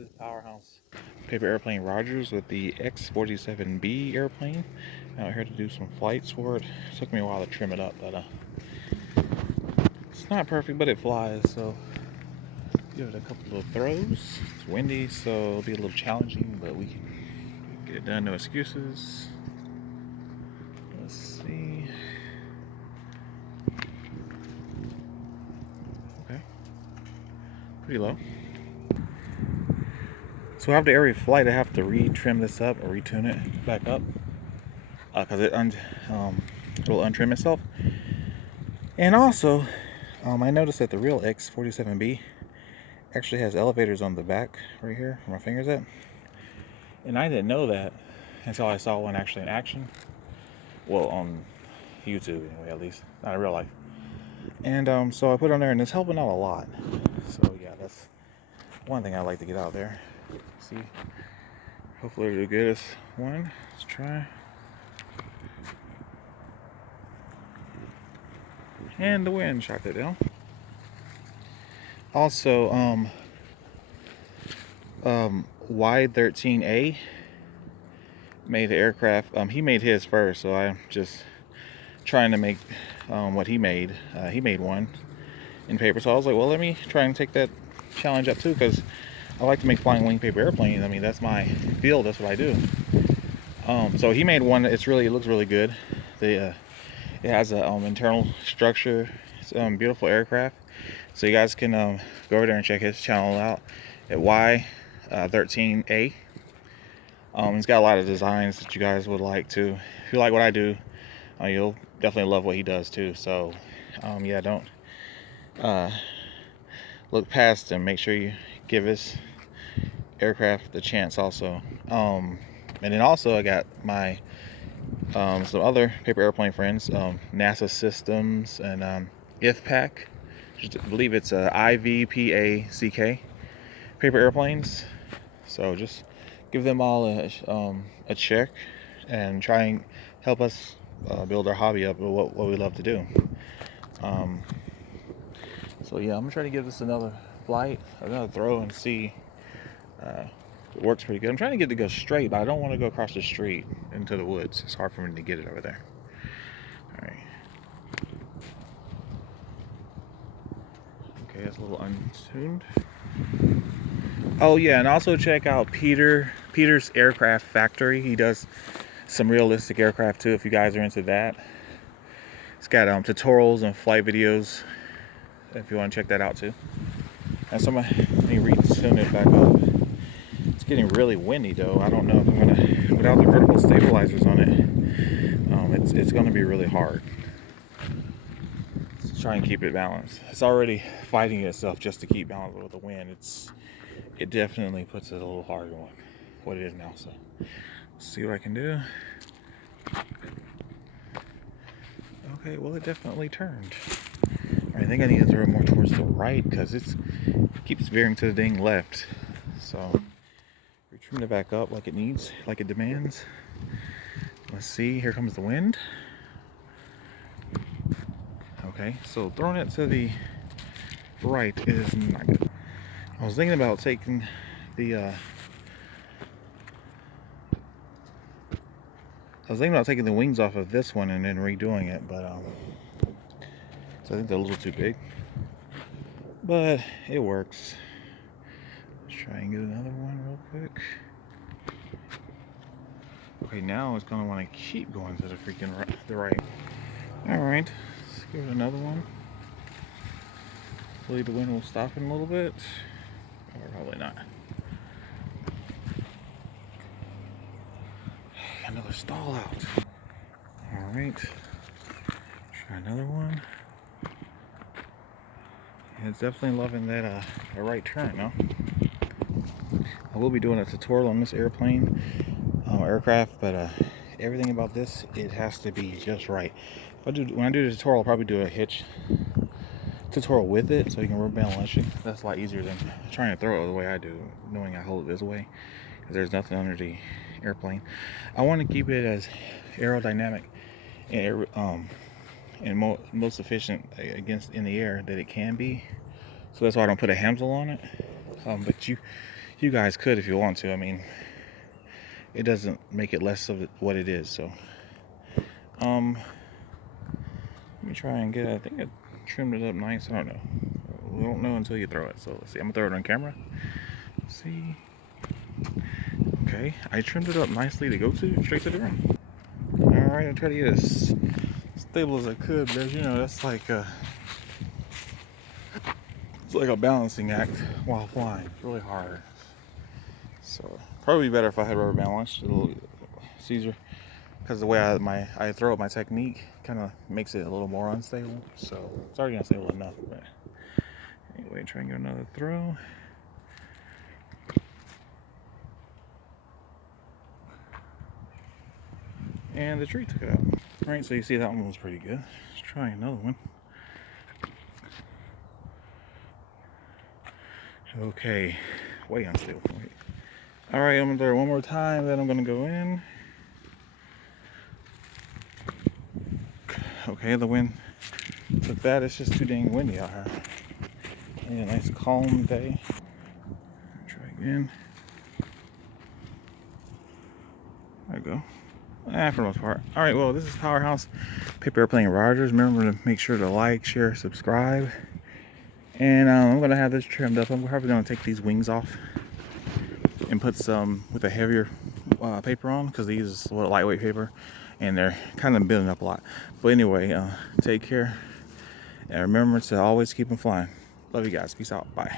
is Powerhouse Paper Airplane Rogers with the X-47B airplane. Out here to do some flights for it. It took me a while to trim it up, but it's not perfect, but it flies, so give it a couple of throws. It's windy, so it'll be a little challenging, but we can get it done, no excuses. Let's see. Okay, pretty low. So after every flight, I have to re-trim this up or retune it back up because it will untrim itself. And also, I noticed that the real X-47B actually has elevators on the back right here where my finger's at. And I didn't know that until I saw one actually in action. Well, on YouTube anyway, at least, not in real life. And so I put it on there, and it's helping out a lot. So yeah, that's one thing I like to get out there. See, hopefully it'll do good. This one, let's try. And the wind shot that down. Also, Y13A made the aircraft. He made his first, so I'm just trying to make what he made. He made one in paper, so I was like, well, let me try and take that challenge up too, because I like to make flying wing paper airplanes. I mean, that's my field. That's what I do. So he made one. It looks really good. It has a internal structure. It's beautiful aircraft. So you guys can go over there and check his channel out at Y13A. He's got a lot of designs that you guys would like to. If you like what I do, you'll definitely love what he does too. So yeah, don't look past him. Make sure you give his aircraft the chance also. And then also I got my some other paper airplane friends, NASA Systems and IVPAC. I believe it's IVPAC paper airplanes. So just give them all a check and try and help us build our hobby up with what we love to do. So yeah, I'm gonna try to give this another flight, another throw, and see. It works pretty good. I'm trying to get it to go straight, but I don't want to go across the street into the woods. It's hard for me to get it over there. All right. Okay, that's a little untuned. Oh yeah, and also check out Peter's Aircraft Factory. He does some realistic aircraft too, if you guys are into that. It's got tutorials and flight videos if you want to check that out too. And let me retune it back up. It's getting really windy though. I don't know if I'm gonna, without the vertical stabilizers on it, it's gonna be really hard. Let's try and keep it balanced. It's already fighting itself just to keep balance with the wind. It definitely puts it a little harder than what it is now. So let's see what I can do. Okay, well it definitely turned. I think I need to throw it more towards the right because it keeps veering to the dang left. So we trim it back up like it needs, like it demands. Let's see, here comes the wind. Okay, so throwing it to the right is not good. I was thinking about taking the wings off of this one and then redoing it, but so I think they're a little too big. But it works. Let's try and get another one real quick. Okay, now it's gonna want to keep going to the freaking the right. All right, let's give it another one. Hopefully the wind will stop in a little bit, or probably not. Another stall out. All right, try another one. Yeah, it's definitely loving that a right turn now. I will be doing a tutorial on this airplane, aircraft, but everything about this, it has to be just right. When I do the tutorial, I'll probably do a hitch tutorial with it, so you can rubber band launch it. That's a lot easier than trying to throw it the way I do, knowing I hold it this way, because there's nothing under the airplane. I want to keep it as aerodynamic and most efficient in the air that it can be. So that's why I don't put a handle on it. But you You guys could if you want to. I mean, it doesn't make it less of what it is. So, let me try and get it. I think I trimmed it up nice. I don't know. We don't know until you throw it. So let's see. I'm gonna throw it on camera. Let's see. Okay, I trimmed it up nicely to go to straight to the ground. All right, I'll try to get as stable as I could, but as you know, that's like it's like a balancing act while flying. It's really hard. So probably better if I had rubber band launch. A little easier because the way I throw up my technique kind of makes it a little more unstable. So it's already unstable enough. But anyway, try and get another throw. And the tree took it out. All right, so you see that one was pretty good. Let's try another one. Okay, way unstable. Wait. All right, I'm gonna throw it one more time, then I'm gonna go in. Okay, the wind took that. It's just too dang windy out here. Need a nice calm day. Try again. There we go. For the most part. All right, well, this is Powerhouse Paper Airplane Rogers. Remember to make sure to like, share, subscribe. And I'm gonna have this trimmed up. I'm probably gonna take these wings off and put some with a heavier paper on, because these is a little lightweight paper and they're kind of building up a lot. But anyway, take care and remember to always keep them flying. Love you guys. Peace out. Bye.